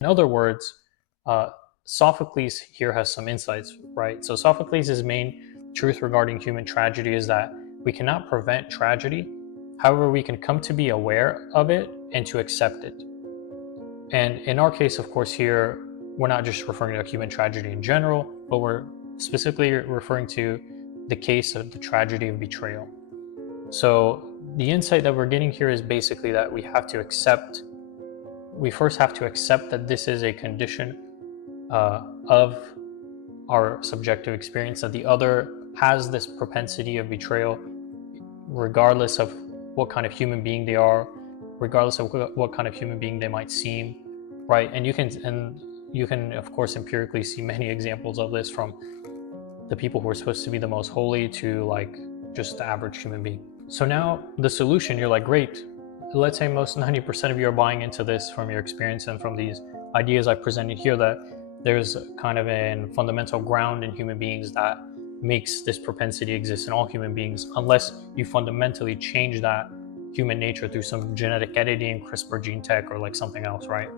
In other words, Sophocles here has some insights, right? So Sophocles' main truth regarding human tragedy is that we cannot prevent tragedy. However, we can come to be aware of it and to accept it. And in our case, of course, here, we're not just referring to human tragedy in general, but we're specifically referring to the case of the tragedy of betrayal. So the insight that we're getting here is basically that we first have to accept that this is a condition of our subjective experience, that the other has this propensity of betrayal, regardless of what kind of human being they are, regardless of what kind of human being they might seem, right? And you can of course empirically see many examples of this, from the people who are supposed to be the most holy to like just the average human being. So now the solution, you're like, great, let's say most 90% of you are buying into this from your experience and from these ideas I presented here, that there's kind of a fundamental ground in human beings that makes this propensity exist in all human beings, unless you fundamentally change that human nature through some genetic editing, CRISPR gene tech, or like something else, right?